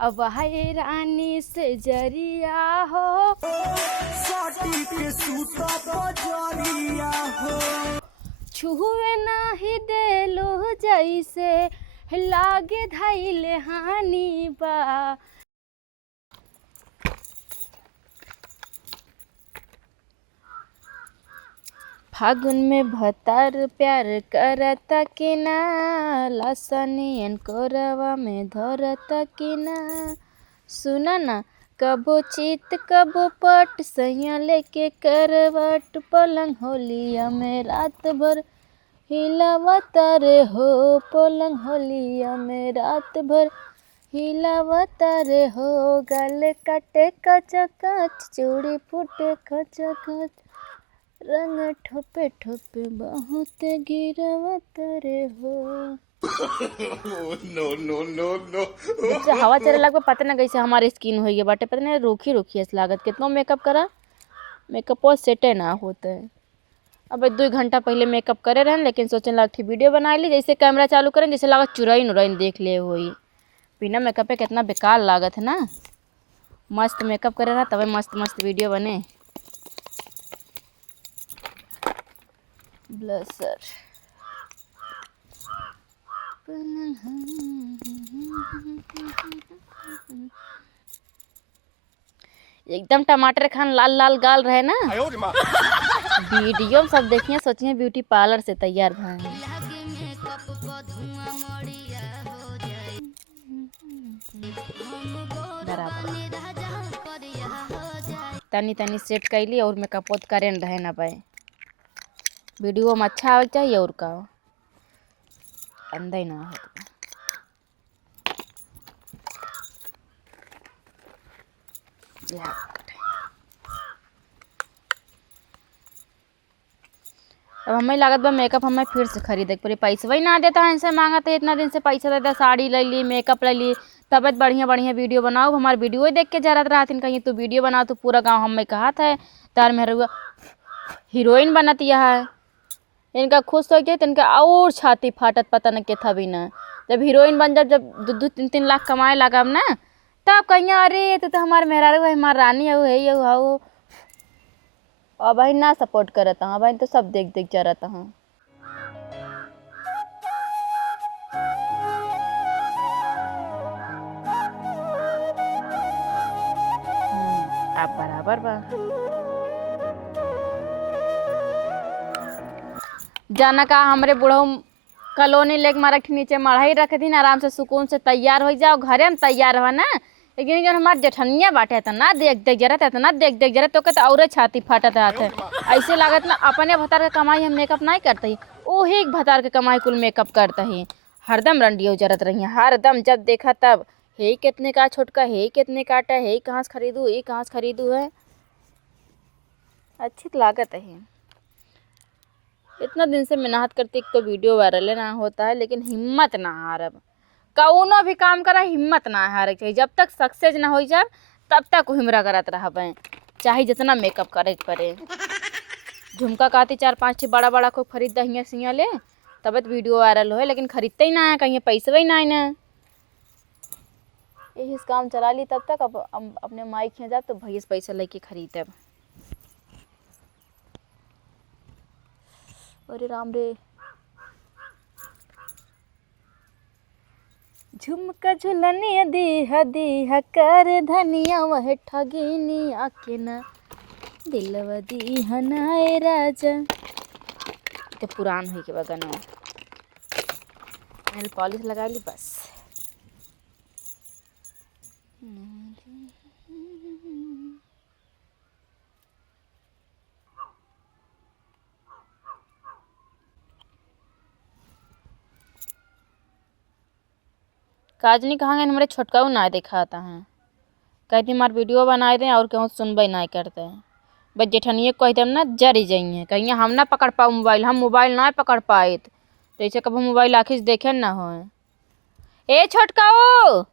अब है रानी से जरिया हो, छुए नाही देलो जैसे लागे धैले हानि बा। फागुन में भतार प्यार करता कि ना, लसनियन कोरवा में धरता कि ना। सुना ना कबो चित कबो पट, सैया लेके करवट, पलंग होलिया में रात भर हिलावता रे हो, पलंग होलिया में रात भर हिलावता रे हो। गल काटे कचकच, चूड़ी फूटे खचखच, रंग ठोपे ठोपे बहुत गिरवत रे हो। No no no no. हवा चले लग पता ना कैसे हमारे स्किन हो गई बाटे, पता नहीं रूखी रूखी ऐसे लागत। कितना मेकअप करा, मेकअप सेटे ना होता है। अब 2 घंटा पहले मेकअप करे रहन, लेकिन सोचने लगा वीडियो बना ली। जैसे कैमरा चालू करें जैसे लागत चुराइन उराइन देख ले हुई। बिना मेकअप पे कितना बेकार लागत है ना। मस्त मेकअप करे रहा तब मस्त मस्त वीडियो बने। ब्लशर एकदम टमाटर खान लाल लाल गाल रहे ना। वीडियो में सब देखिए सोचिए ब्यूटी पार्लर से तैयार भए। तनी तनी सेट कैली और मेकअप करे रहे ना पाए। वीडियो में अच्छा आवे चाहिए और का अंदर ना हो। अब हमें लागत बा मेकअप हमें फिर से खरीदे के पड़ी। पैसा वही ना देता है, इनसे मांगा था इतना दिन से पैसा देता। साड़ी ले ली, मेकअप ले ली, तबियत बढ़िया बढ़िया वीडियो बनाओ। हमारे वीडियो ही देख के जरूरत रहा थी कहीं तो वीडियो बनाओ तो पूरा गांव हमें कहा था तार मेहरुआ हीरोइन बनती है। इनका खुश हो गया तो इनका और छाती फाटत पता न के था भी ना। जब हीरोइन बन जब 2-3 लाख कमाए लगा ना, तब कहीं अरे तो हमारे मेहरारू है, हमारी रानी है ये हो। और भाई ना सपोर्ट करता हूँ भाई, तो सब देख देख जरता हूँ। आप बराबर बा जाना का हमरे बुढ़ऊ कॉलोनी लेके मारा नीचे मढ़ाई रख दिन, आराम से सुकून से तैयार हो जाओ। घरे में तैयार हो ना, लेकिन जब हमारे जेठनिया बाटे था ना देख देख जरा था ना देख देख जरा तो कहते और छाती फाटत रहते। ऐसे लागत ना अपने भतार के कमाई हम मेकअप नहीं करते ही, वही भतार के कमाई कुल मेकअप करता ही। हरदम रंडियो जरत रही है, हरदम जब देखा तब हे कितने का छोटका, हे कितने काटा, हे कहाँ से खरीदू, ये कहाँ से खरीदू है। अच्छी लागत है। इतना दिन से मेहनत करती तो वीडियो वायरल ना होता है, लेकिन हिम्मत ना हार। अब कौनो भी काम करा हिम्मत ना हारे चाहिए। जब तक सक्सेस ना हो जाए तब तक हिमरा करत रह, चाहे जितना मेकअप करे पड़े। झुमका कहती 4-5 बड़ा बड़ा को खरीद दहिया सिया ले तब वीडियो वायरल हो, लेकिन खरीदते ही ना है, कहीं पैसे ही ना है ना। यही काम चला ली तब तक। अब अपने माइक खींच जाए तो भैया पैसा लेके खरीदे। अरे राम रे, झुमका झुलनिया दीहा दीहा कर धनिया वह ठगिनी आके ना दिलवा दीहा नाए राजा। तो पुरान हुई के बगन में नेल पॉलिश लगा ली बस। काजनी कहाँ गए, हमारे छोटका ना देखा आता है। कहती हमारे वीडियो बनाए दें और कहूँ सुनबे नहीं करते हैं। बस जेठनिए को कहते हम ना जरी जाइए, कहीं हम ना पकड़ पाओ मोबाइल, हम मोबाइल ना पकड़ पाए तो ऐसे कभी मोबाइल आखिर से देखे ना हो। ए छोटका वो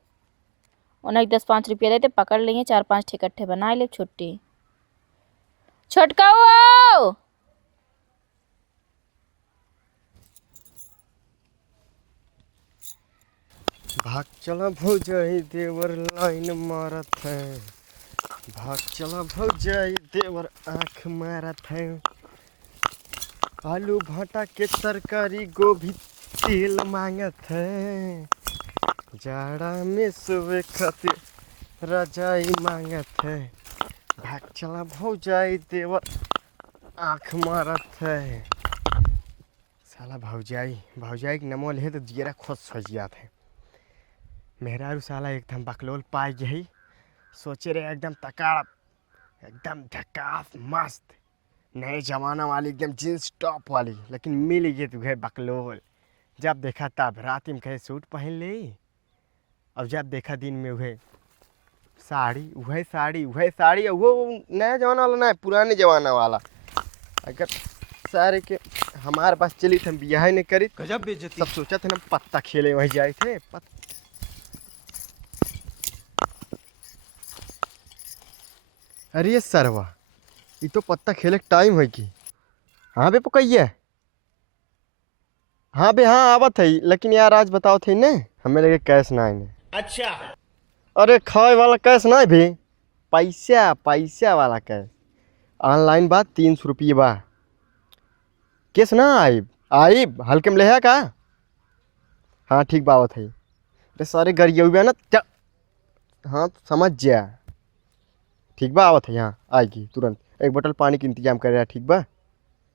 उन्हें 10-5 रुपया देते पकड़ लेंगे, 4-5 इकट्ठे बना ले छुट्टी। छोटका वो भाग चला भौजाई देवर लाइन मारत है, भाग चला भौजाई देवर आँख मारत है। आलू भाटा के तरकारी गोभी तेल मांगत है, जाड़ा में सोए खातिर रजाई मांगत है। भाग चला भौजाई देवर आँख मारत है। साला भौजाई भौजाई के नमोल है तो जियरा खुश हो जात है। मेहरारू साला एकदम बकलोल पाई गई, सोचे रहे एकदम तकाड़ एकदम झकास मस्त नए जमाना वाली एकदम जींस टॉप वाली, लेकिन मिल गई तुझे बकलोल। जब देखा तब रात में कहे सूट पहन ले, और जब देखा दिन में वह साड़ी वह साड़ी और वो नया जमाना वाला ना पुराने जमाना वाला। अगर सारे के हमारे पास चली थे हम बियाह नहीं करी, गजब बेइज्जती। सब सोचा थे ना पत्ता खेले वहीं जाए थे। अरे सरवा ये तो पत्ता खेले टाइम है कि। हाँ बे पकैया, हाँ बे हाँ आवत है, लेकिन यार आज बताओ थे ने हमें लगे कैश ना आए। अच्छा अरे खाए वाला कैश ना भी, पैसा वाला कैश। ऑनलाइन बात 300 रुपये बा, कैश ना आइब हल्के में ले का। हाँ ठीक बात है। अरे सारे गरिया हुए ना हाँ तो समझ जा, ठीक बा आवत है यहाँ आएगी तुरंत। एक बोतल पानी का इंतजाम कर रहा, ठीक बा।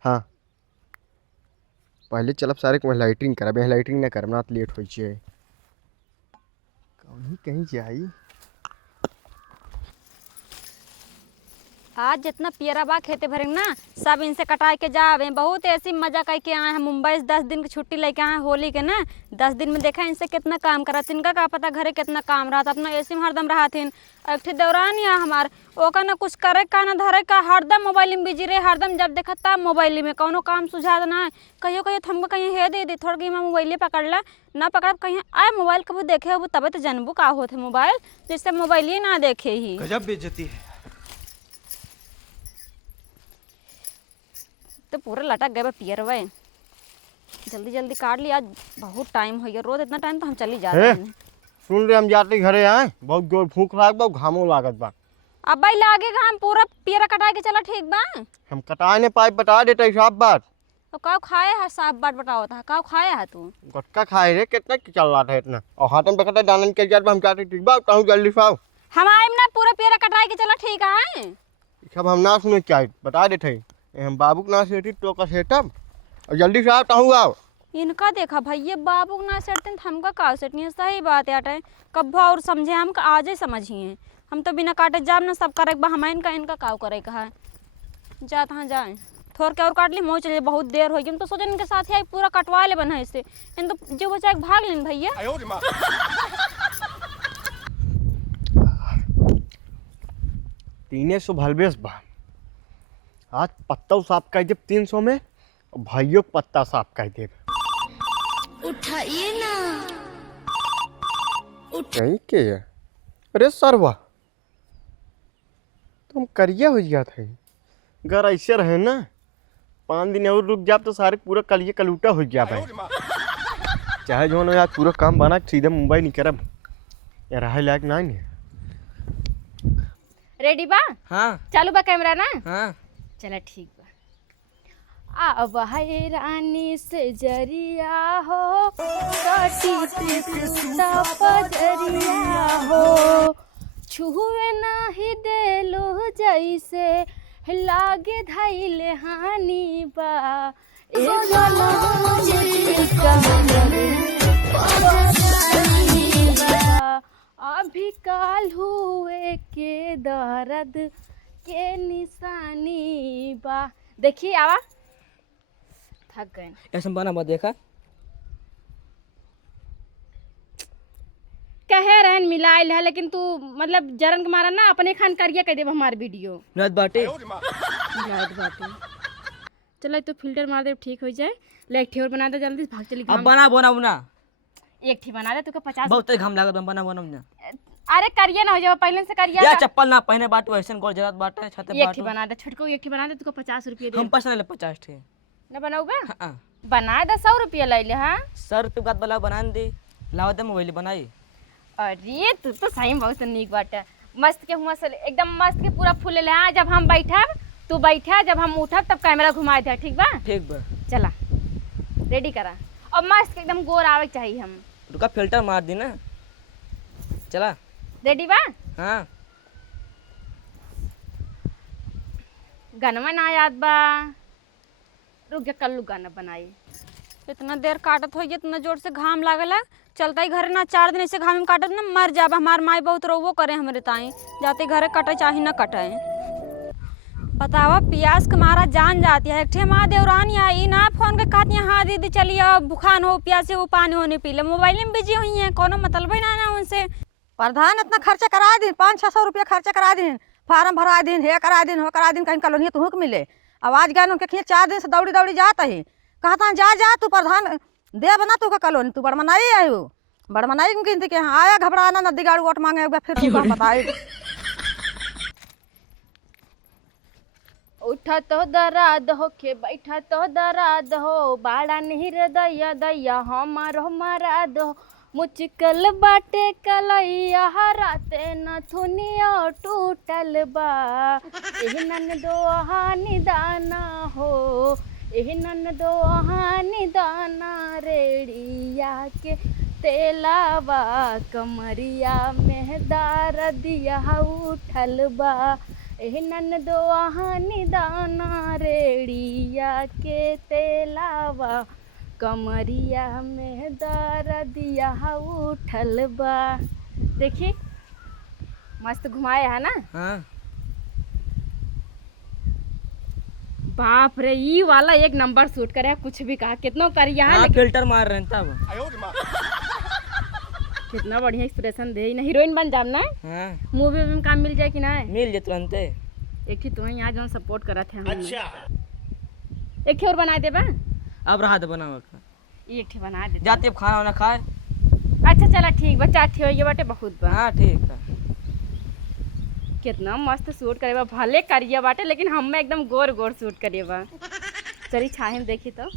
हाँ पहले चलब सारे को लाइटिंग करब, यहाँ लाइटिंग ना करब ना तो लेट हो जाए। कहीं जाई आज जितना पियरा बा खेते भरे ना सब इनसे कटाई के जावे। बहुत ऐसी मजा करके आए हैं मुंबई से, 10 दिन की छुट्टी लेके आए हैं होली के ना। 10 दिन में देखा इनसे कितना काम करा, इनका का पता घरे कितना काम रहा था। अपना ऐसे में हरदम रहा थे। एक दौरान या हमार ओका ना कुछ करे का ना धरे का, हरदम मोबाइल में बिजी रहे। हरदम जब देखा तब मोबाइल में कोनो काम सुझा ना। कहियो कहियो हमको कहीं हे दे थोड़ा कि मोबाइल पकड़ ला, ना पकड़ कहीं आए मोबाइल कभी देखे हो तब तो जानबू का होते मोबाइल, जिससे मोबाइल ही ना देखे ही। गजब बेइज्जती है। तो पूरा लटक गए पियर वे। जल्दी जल्दी काट लिया, आज बहुत टाइम हो गया। रोज इतना टाइम तो हम चली जाते हैं। सुन रहे हम जाते घरे आए, बहुत जोर भूख लाग बा, घामो लागत बा। अब भाई लागेगा हम पूरा पियरा कटा के चला, ठीक बा। हम कटा ने पाइप बता देते साफ बात। तो काव खाए है, साफ बात बताओ था काव खाए है तू। गुटका खाए रे, कितना चल रहा था इतना, और हाथ में पकड़ते दानन के जार हम जाते, ठीक बा कहूँ जल्दी साहब। हम आए ना पूरा पियरा कटाई के चला, ठीक है। सब हम ना सुने चाहिए बता देते हम बाबू ना सेठी तो का सेटअप, और जल्दी साहब कहूँ आओ। इनका देखा भैया बाबू ना सेटते हमका का सेटनी, सही बात है अटे कब और समझे हम आज ही समझिए। हम तो बिना काटे जाब ना सब करे हम इनका काव करे कहा जा तहाँ जाए। थोड़ के और काट ली मोह चलिए, बहुत देर हो गई। तो सोचे इनके साथ ही पूरा कटवा ले बना इससे, इन तो जो बचा भाग लेन भैया। तीने सौ भलबेस बा, आज पत्ता साफ कर देव 300 में, और भाइयों पत्ता साफ कर देव। उठाइए ना नहीं के है? अरे सरवा तुम करिया हो गया था। अगर ऐसे रहे ना 5 दिन और रुक जाब तो सारे पूरा कलिए कलूटा हो गया भाई। चाहे जो ना यार पूरा काम बना सीधे मुंबई नहीं करब, यार रहे लायक नहीं। रेडी बा? हाँ चालू बा कैमरा ना? हाँ चला ठीक बा। अब है रानी से जरिया हो, पजरिया हो, छुए नाही देलो जैसे लागे धैले हानि बा। अभी काल हुए के दर्द के निशानी बा। देखिए आवा थक गए। ऐसा बना मत देखा कहे रहन मिलाइल है, लेकिन तू मतलब जरन के मारा ना अपने खान करिए कह देब हमार वीडियो नत बाटे। लाइट बाटे चलो तो फिल्टर मार दे ठीक हो जाए। ले एक ठेवर बना दे जल्दी, भाग चली। अब बना बना एक ठी बना दे, तुके 50 बहुत घाम लागत बना ना। अरे करिए ना हो जाए पहले से करिए। या चप्पल ना पहने बाटू ऐसे गोल जरूरत बाटे छते एक ठी बाटू। बना दे छोटको, एक ठी बना दे, तुके 50 रुपये दे। हम पैसा ले 50 थे ना बनाऊगा? हाँ बना दे 100 रुपये ले ले। हाँ 100 रुपये बात वाला बना दे। लाओ दे मोबाइल बनाई। अरे तू तो सही में बहुत नीक बाटे। मस्त के हुआ से एकदम मस्त के पूरा फुल ले आ। जब हम बैठब तू बैठा, जब हम उठब तब कैमरा घुमा दे, ठीक बा? ठीक बा। चला रेडी करा और मस्त के एकदम गोर आवे के चाहिए हम। रुका फिल्टर मार दी ना। चला रेडी बा? हाँ। गाना ना याद बा? रुक जा कल्लू गाना बनाई। इतना देर काटत हो, इतना जोर से घाम लागला, चलता ही घरे ना 4 दिन ऐसे घाम में काटत ना मर जाब। हमार माई बहुत रोबो करे हमरे ताई, जाते घरे कटे चाहे ना कटे। बतावा प्यास के मारा जान जाती है। एक ठे माँ देवरानी आई ना फोन के कहती है हाँ दीदी चलिए बुखार हो प्यासे हो पानी होने पी ले। मोबाइल में बिजी हुई हैं, कोनो मतलब ही ना उनसे। प्रधान इतना खर्चा करा दिन, 500-600 रुपया खर्चा करा दिन, फार्म भरा दिन, हे करा दिन, हो करा दिन, कहीं कलोनी तुहक मिले। आवाज गए उनके खिए 4 दिन से दौड़ी दौड़ी जाता ही। कहता जा जा तू प्रधान दे बना तू का कलोनी, तू बड़मनाई आयु बड़मनाई गिनती के हाँ आया घबराना नदी गाड़ी वोट मांगे फिर तू बताए। उठा तो दराद हो के बैठा तो दराद हो, बाड़ा निहिर दैया दैया हमारो मराद हो। मुचकल बाटे कलैया राते न थुनिया टूटल बा। एही नन दो हानि दाना हो, एही नन दो हानि दाना रेड़िया के तेलावा। कमरिया में दार दिया उठल बा। एही नन दो हानि दाना रेड़िया के तेलावा। कमरिया में दर्दिया उठल बा। देखी मस्त घुमाया है ना। हाँ। बाप रे ई वाला एक नंबर शूट करे, कुछ भी कहा कितना करिया है। हाँ, फिल्टर मार रहे हैं तब। कितना बढ़िया एक्सप्रेशन दे ना, हीरोइन बन जाम ना। हाँ। मूवी में काम मिल जाए कि ना? मिल जे तुरंते। एक ही तुम्हें यहाँ जो सपोर्ट करा थे हम। अच्छा एक ही और बना दे बा। अब रहा दे बनावे का। एक ही बना दे जाते अब खाना वाना खाए। अच्छा चला ठीक बा, 4 ठे होइए बाटे बहुत बा। हाँ ठीक है। कितना मस्त शूट करे बा, भले करिए बाटे लेकिन हम एकदम गोर गोर शूट करिए बा। चली छाहे में देखी तो।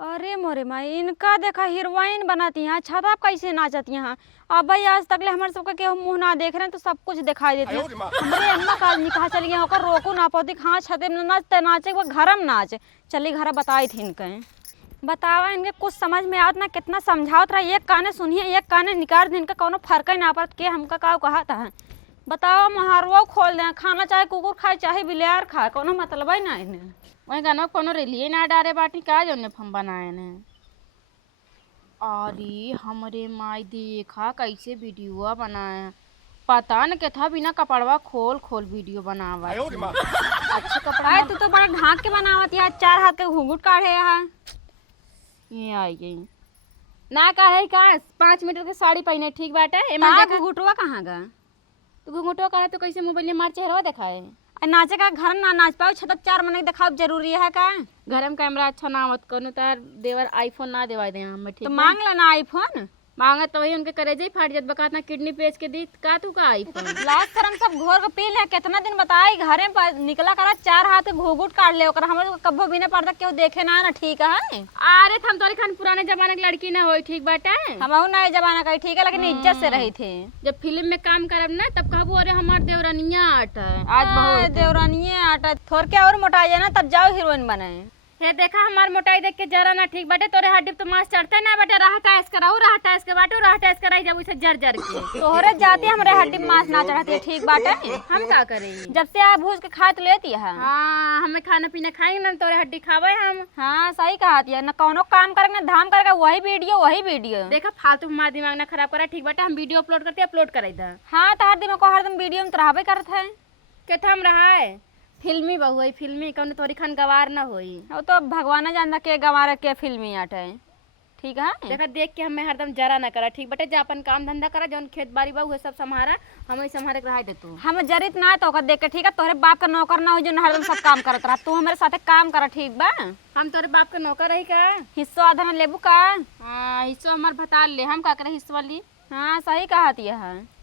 अरे मोरे माई इनका देखा हीरोइन बनाती हैं, छता कैसे नाचती हैं। अब भाई आज तक ले हमारे सबका केहू मुँह ना देख रहे हैं तो सब कुछ दिखाई देती है। हमारे अम्मा का आदमी कहाँ चली गया होकर रोकू ना पाती, हाँ छते में नाचते नाचे वो घर में नाच चली घर बताई थी इनके। बतावा इनके कुछ समझ में आवत ना, कितना समझावत रहा, एक काने सुनिए एक काने निकाल दे, इनका कोनो फर्क ही ना पड़त के हमका का कहा था। बतावा महारवा खोल दें, खाना चाहे कुकुर खाए चाहे बिलार खाए, कोनो मतलब ही ना इन्हें। वही गाना कोनो रेलिए ना डारे बाटी का जो ने हम बनाए ने। अरे हमरे माई देखा कैसे वीडियो बनाए, पता न के था बिना कपड़वा खोल खोल वीडियो बनावा। अच्छा कपड़ा अरे तू तो बड़ा ढाक के बनावत यार, 4 हाथ के घूंघट काढ़े यहाँ। ये आई गई ना का है का 5 मीटर के साड़ी पहने ठीक बाटे। हाँ घूंघटवा कहाँ गा? तू घूंघटवा का है तो कैसे मोबाइल में मार चेहरा दिखाए। नाचे का घर ना नाच पाओ, छतक 4 महीने दिखाओ जरूरी है का? घर में कैमरा अच्छा ना मत करो तार देवर आईफोन ना देवा दे हमें ठीक तो मांग लेना आईफोन। मांगा तो वही उनके करे जाई फाट जात बका ना किडनी पेज के दी का तू का आईफोन। लास्ट शर्म सब घोर के पी ले, कितना दिन बताई घरे पर निकला करा 4 हाथ के घूंघट काट ले ओकर, हमरे कब्बो बिना पर्दा केहू देखे ना ना ठीक है। अरे हम तोरी खान पुराने जमाने की लड़की ना होई ठीक बाटे। हमहू नए जमाना का ठीक है लेकिन इज्जत से रही थी। जब फिल्म में काम करब ना तब कहबो अरे हमार देवरानिया आट है आज बहुत देवरानिये आटा थोड़ के और मोटाई है ना तब जाओ हीरोइन बने। हे देखा हमार मोटाई देख के जरा ना ठीक बाटे, तोरे हड्डी तो मांस चढ़ते ना बेटे। रहता है इसका रहू रहता है इसके बाटू रहता है इसका रही जब उसे जर जर के तोहरे जाती हमरे हड्डी में मांस ना चढ़ती है ठीक बाटे। हम का करेंगे जब से आप भूज के खा तो लेती है। हाँ हमें खाना पीना खाएंगे ना तोरे हड्डी खावे हम। हाँ सही कहा ना कौनो काम करेंगे ना धाम करेगा वही वीडियो। देखा फालतू हमारा दिमाग ना खराब करा ठीक बाटे। हम वीडियो अपलोड करते अपलोड करे दा। हाँ तो हर दिन को हरदम वीडियो में तो रहबे करत है। केथा हम रहा है फिल्मी बहु है, फिल्मी कौन तोरी खान गवार ना होई। वो तो भगवान जानता के गंवार के फिल्मी आटे ठीक है। देखा देख के हमें हरदम जरा ना करा ठीक बटे। जा अपन काम धंधा करा, जौन खेत बाड़ी बा उहे सब संभारा, हमें संभारे के रहा दे तू। हम जरित ना तो ओकर देख के ठीक है, तोहरे बाप का नौकर ना हो जो हरदम सब काम करत रहा, तू हमारे साथे काम करा ठीक बा। हम तोरे बाप के नौकर रही का? हिस्सो आधा में लेबू का? हाँ हिस्सो हमार बता ले, हम का करे हिस्सो वाली। हाँ सही कहती है।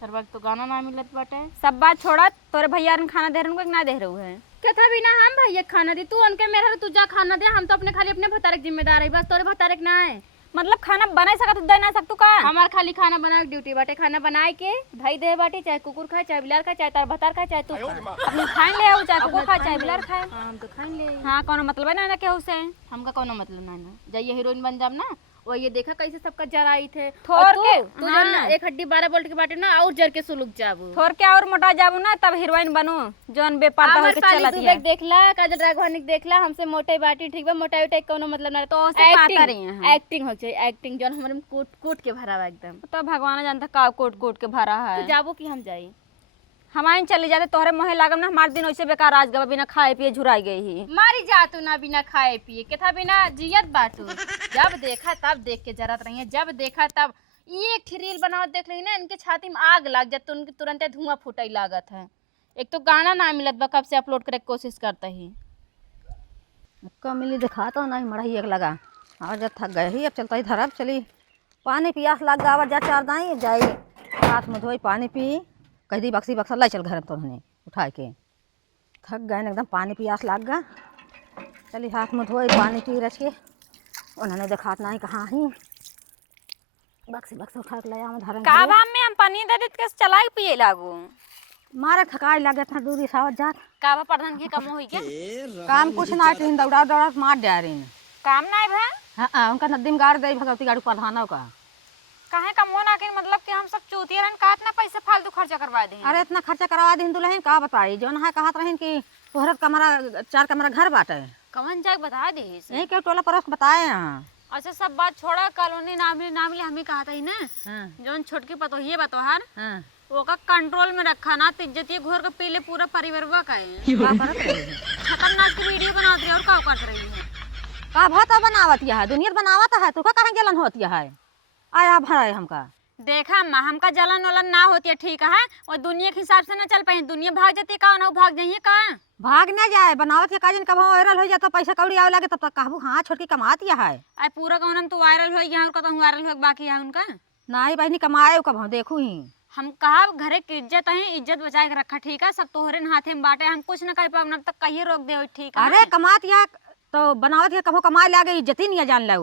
सरबक तो गाना ना मिलत बाटे। सब बात छोड़ा, तोरे भैया ने खाना दे रहे ना दे रहे है? केथा बिना हम भैया खाना दी, तू उनके मेरा तू जा खाना दे। हम तो अपने खाली अपने भतारे के जिम्मेदार है बस, तोरे भतारे के ना है। मतलब खाना बना सकत दे ना सकतू का? हमार खाली खाना बनाए के ड्यूटी बाटे, खाना बनाए के भाई दे बाटे, चाहे कुकुर खाए, चाहे बिलार खाए, चाहे तार भतार खाए, चाहे तू खा। अपने खाए ले आओ, चाहे कुकुर खाए चाहे बिलार खाए। हाँ, हम तो खाए ले। हाँ कोनो मतलब है ना केहू से। हमका कोनो मतलब ना ना, जाइए हीरोइन बन जाम ना। वो ये देखा कैसे सबका जराई थे, ठोर और के, तू हाँ। जन एक हड्डी 12 वोल्ट के बाटे ना और जर के सुलुक जाबू। थोर के और मोटा जाबू ना तब हीरोइन बनू जोन बेपर्दा आमर होके पाली चलती दुबे है। देखला, काजल राघवानी के देखला, हमसे मोटे बाटी ठीक बा, मोटाई उटाई कोनो मतलब ना। तो से पाता रही हैं। एक्टिंग हो चाहिए, एक्टिंग जोन हमरे में कूट कूट के भरा बा एकदम। तो भगवान जानता का कोट कोट के भरा है। तो जाबू कि हम जाई? हमारे चली जाते तोहरे मोहे लागम ना, हमारे दिन वैसे बेकार आज गवा बिना खाए पिए झुराई गई ही। मारी जातू ना बिना खाए पिए के था, बिना जियत बाटू। जब देखा तब देख के जरत रही है, जब देखा तब एक ठे रील बनाओ देख रही ना, इनके छाती में आग लग जात, उनके तुरंत धुआं फुटाई लागत है। एक तो गाना ना मिलत बा, कब से अपलोड करे के कोशिश करता ही। कब मिली दिखा तो नहीं मढ़ी एक लगा और जब थक गए ही अब चलता ही धरब चली पानी पियास लग गया जा चार दाई जाई हाथ में धोई पानी पी कह दी बक्सी बक्सा लाई चल घर तो हमने उठा के थक गए न एकदम पानी पियास लग गया चली हाथ में धोई पानी पी रच के उन्होंने दिखात नहीं कहाँ ही बक्सी बक्सा उठा के लाया धर का भाम में हम पानी दे देत के चलाई पिए लागू मारे थकाई लगे था दूरी सावत जात का बा प्रधान के कम होई के काम कुछ ना टीन दौड़ा दौड़ा मार जा रही काम ना भा हाँ उनका नदी में गाड़ दे भगवती गाड़ू प्रधानों का काहे कम हो ना के मतलब कि हम सब चूतिया रहन का इतना पैसे फालतू खर्चा करवा दे। अरे इतना खर्चा करवा दी दुल्हन का बताई जो है कहत रही कि तोहरत कमरा 4 कमरा घर बाटे कवन जाए बता दे यही के टोला पड़ोस बताए यहाँ अच्छा सब बात छोड़ा कॉलोनी नाम ले हमें कहा था ही ना हाँ, जोन छोटकी पतोहिए बतोहार हाँ, ओका कंट्रोल में रखा ना तिज्जती घोर के पीले पूरा परिवारवा का है का करत रही है? खतरनाक की वीडियो बनात रही और का करत रही है का भाता बनावत है दुनिया बनावत है तू का कहाँ गलन होती है आया भराए हमका देखा अम्मा हमका जलन वलन ना होती है ठीक है और दुनिया के हिसाब से ना चल पाई दुनिया भाग जाती का ना भाग जाइए का भाग न जाए बनावत के काजन कब वायरल हो जाता पैसा कौड़ी आवे लगे तब तक कहबू हाँ छोटकी कमाती है आई पूरा कौन तो वायरल हो गया उनका तो वायरल हो बाकी है उनका नहीं बहनी कमाए कब देखू ही हम कहा घरे की इज्जत है इज्जत बचाए के रखा ठीक है सब तोहरे हाथे में बाटे हम कुछ ना कर पाब अब तक कहिए रोक दे ठीक है अरे कमात या तो बनावत के कभो कमाए लागे इज्जत ही नहीं जान लो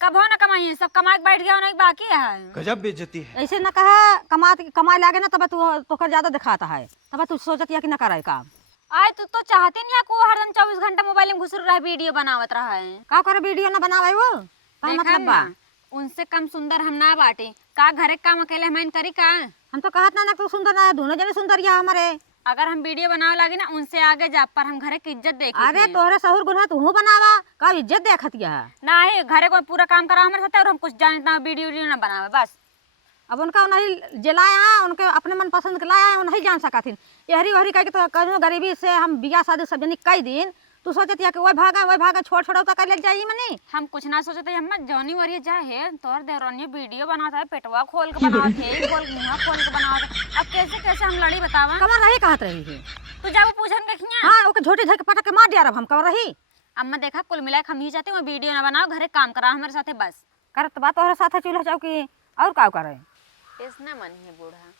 कब हो ना कमाइए सब कमा के बैठ गया नहीं बाकी है गजब बेइज्जती है। ऐसे न कहा कमाए लागे ना तब तू तोकर ज्यादा दिखाता है तब तू सोचत या कि न करे काम आए तू तो चाहते नहीं को हरदम 24 घंटा मोबाइल में घुस रहा है वीडियो बनावत रहा है का करे वीडियो न बनावे वो का देखा मतलब बा ना, उनसे कम सुंदर हम ना बाटे का घरे काम अकेले हम करी का हम तो कहत ना तू सुंदर ना दोनों जने सुंदर या हमारे अगर हम वीडियो बनावे लागे ना उनसे आगे जा पर हम घरे की इज्जत देखे अरे तोहरे सहुर गुना तू बनावा का इज्जत देखत या ना है घरे को पूरा काम करा हमारे साथ और हम कुछ जानते ना वीडियो ना बनावे बस अब उनका नहीं जलाया उनके अपने मन पसंद के लाया नहीं जान सकथिन यहरी वहरी कह के तो कहीं गरीबी से हम बिया शादी सब जनी कई दिन तू सोचत या कि वही भागा छोड़ छोड़ो तक लग जाई मनी हम कुछ ना सोचते हम जौनी वरी जा है तोहर देहरानी वीडियो बनाता है पेटवा खोल के बनावत है खोल मुंह खोल के बनावत है अब कैसे कैसे हम लड़ी बतावा कमर रही कहत रही है तू जाबो पूछन के खिया हाँ ओके झोटी धर के पटक के मार दिया रब हम कमर रही अम्मा देखा कुल मिला के हम ही चाहते हैं वीडियो ना बनाओ घरे काम करा हमारे साथे बस करत बात तोहरे साथ चूल्हा चौकी और का करे इसने मन है बूढ़ा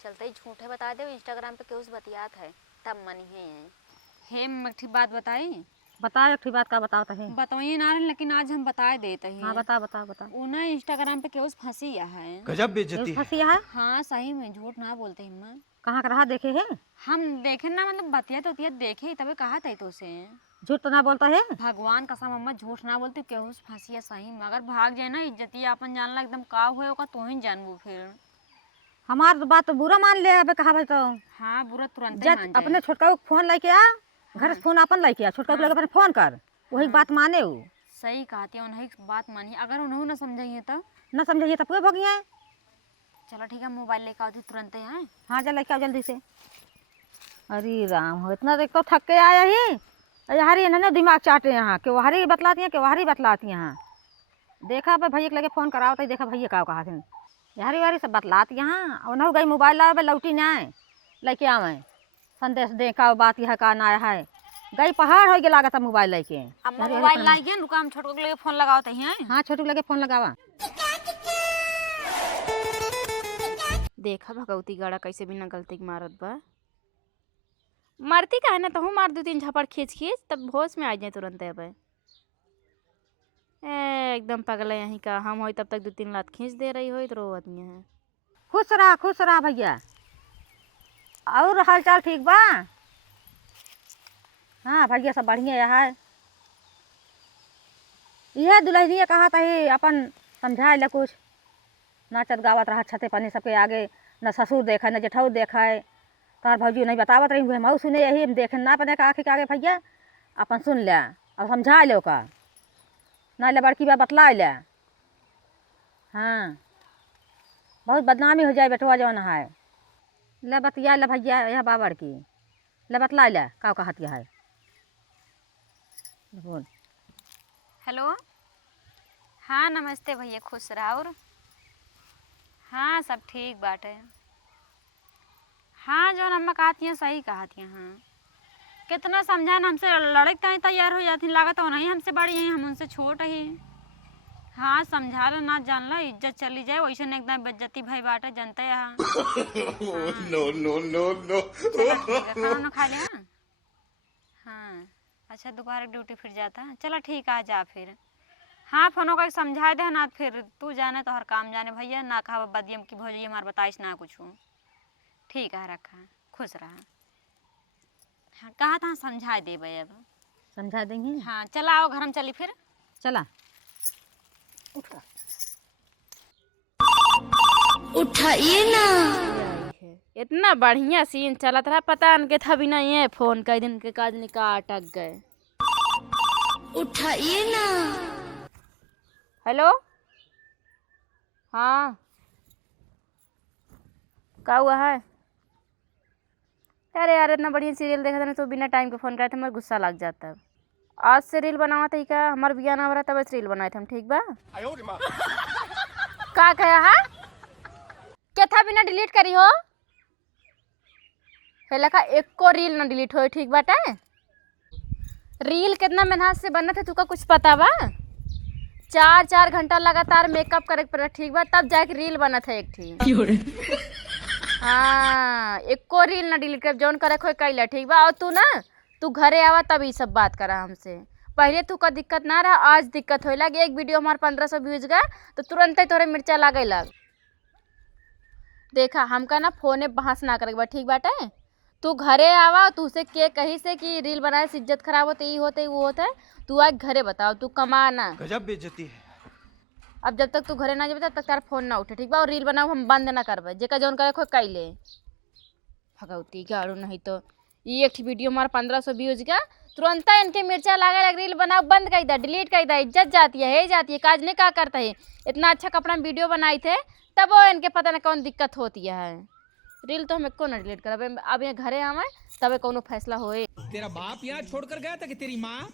चलते ही झूठे बता दे इंस्टाग्राम पे केहू से बतियात है तब मन है मठी बात बताई बता एक बात का बताओ है बताइए ना लेकिन आज हम बता देते हैं हाँ बता उन्हें इंस्टाग्राम पे केहू से फंसी है गजब बेइज्जती है। फंसी है हाँ सही में झूठ ना बोलते हिम्मा कहाँ का रहा देखे है हम देखे ना मतलब बतिया तो देखे तभी कहा था तो से झूठ तो ना बोलता है भगवान कसम अम्मा झूठ ना बोलते केहू से फंसी है सही में अगर भाग जाए ना इज्जती अपन जानला एकदम का हुए होगा तो ही जानबू फिर हमार तो बात तो बुरा मान ले अबे कहा तो हाँ बुरा तुरंत जब अपने छोटका को फोन लेके आ घर से फोन अपन लेके आ छोटका को लेके अपने फोन कर वही बात माने वो सही कहती है उन्हें बात मानी अगर उन्होंने ना समझाइए तो न समझिए तब कोई भगिए चलो ठीक है मोबाइल लेके आओ तुरंत है हाँ जा लेके आओ जल्दी से अरे राम हो इतना देख तो थक के आया ही हरी इन्होंने दिमाग चाटे यहाँ कि वहारी बतलाती हैं कि वहारी बतलाती हैं यहाँ देखा भाई भैया के लगे फ़ोन कराओ तो देखा भैया का कहा थी यारी वारी सब बतलाती यहाँ और न गई मोबाइल लावे लौटी ना आए लेके आवे संदेश दे का बात यह का ना है गई पहाड़ हो गया लागत मोबाइल लेके अम्मा मोबाइल लाई गया रुका हम छोटको के लगे फोन लगाओ तो हैं हाँ छोटू लगे फोन लगावा देखा भगवती गाड़ा कैसे बिना गलती के मारत बा मरती का है ना तो मार 2-3 झपड़ खींच तब होश में आ जाए तुरंत अब एकदम पगला यहीं का हम हो तब तक 2-3 लात खींच दे रही हो तो रोवत नहीं है। खुश रहा भैया। और हाल चाल ठीक बा? हाँ भैया सब बढ़िया है। यह दुल्हनिया कहा था ही अपन समझाए ला कुछ नाचत गावत रहा छते पानी सबके आगे, न ससुर देखा न जेठऊ देखा है। तार भौजी नहीं बतावत रही हुए मऊ सुने यही देखे ना पने का आँखी के आगे भैया अपन सुन ले और समझा लो का ना ले बड़की बा बतला ले। हाँ बहुत बदनामी हो जाए बेटवा जौन है। ले बतिया ले भैया यह बाबर की ले बतला ले का कहत है बोल। हेलो हाँ नमस्ते भैया, खुश रहा। और हाँ सब ठीक बाटे। हाँ जो हम कहती हैं सही कहती हैं। हाँ कितना समझाए हमसे लड़क तय तैयार हो जाती, लागत हो नहीं हमसे बड़ी है, हम उनसे छोट ही। हाँ समझा लो ना जान लो इज्जत चली जाए वैसे न एकदम बेज्जती भाई बाटे जनते यहाँ। नो खाना खा लिया? हाँ अच्छा दोबारा ड्यूटी फिर जाता है, चलो ठीक आ जा फिर। हाँ फोनों का समझा दे ना, फिर तू जाने तो हर काम जाने भैया ना कहा बदियम की भौजी हमारे बताइश ना कुछ। ठीक है रखा, खुश रहा। हाँ कहा था समझा दे भाई, अब समझा देंगे। हाँ चला आओ घर हम चली फिर। चला उठाइए ना। इतना बढ़िया सीन चला था, पता उनके था भी नहीं है फोन कई दिन के काज निकाह अटक गए। उठाइए ना। हेलो हाँ क्या हुआ है? अरे यार इतना बढ़िया सीरियल देखा था ना तो बिना टाइम के फ़ोन करे थे, मेरा गुस्सा लग जाता है। आज से रील बनावा था क्या हमारा बिया ना हो रहा तब रील बनाए थे हम, ठीक बा? का कहा है क्या था बिना डिलीट करी हो? पहले का एक को रील ना डिलीट हो, ठीक बाटे? रील कितना मेहनत से बनना था तुका कुछ पता बा? 4 घंटा लगातार मेकअप करे पड़ा, ठीक बा? तब जाके रील बना था एक ठीक। हाँ एक को रील ना डिलीट कर, जौन करे खोई कैला, ठीक बा? और तू घरे आवा तब ये सब बात करा हमसे। पहले तू का दिक्कत ना रहा, आज दिक्कत होए लग। एक वीडियो हमारे 1500 व्यूज गए तो तुरंत ही तोरे मिर्चा लागे लग। देखा हमका ना फोने बहस ना करे, ठीक बाटे? तू घरे आवा, तू से के कही से कि रील बनाए से इज्जत खराब होते ही होते वो होता है। तू आज घरे बताओ, तू कमाना गजब बेइज्जती है। अब जब तक तू घरे ना जाबे तब तक तारा फोन ना उठे, ठीक बा? और रील बनाओ हम बंद ना करबे, जेका जौन करे खोई कैले भगवती गाड़ू। नहीं तो ये एक वीडियो हमारा 1500 व्यूज का तुरंत इनके मिर्चा लागे लग। रील बनाओ बंद कर दा, डिलीट कर दा, इज्जत जाती है जाती है। काज ने क्या करता है, इतना अच्छा कपड़ा में वीडियो बनाई थे तब वो इनके पता ना कौन दिक्कत होती है। रील तो हम एको ना डिलीट करबे, अब ये घरे आवे तबे कोनो फैसला होए। तेरा बाप यहाँ छोड़कर गया था कि तेरी माँ?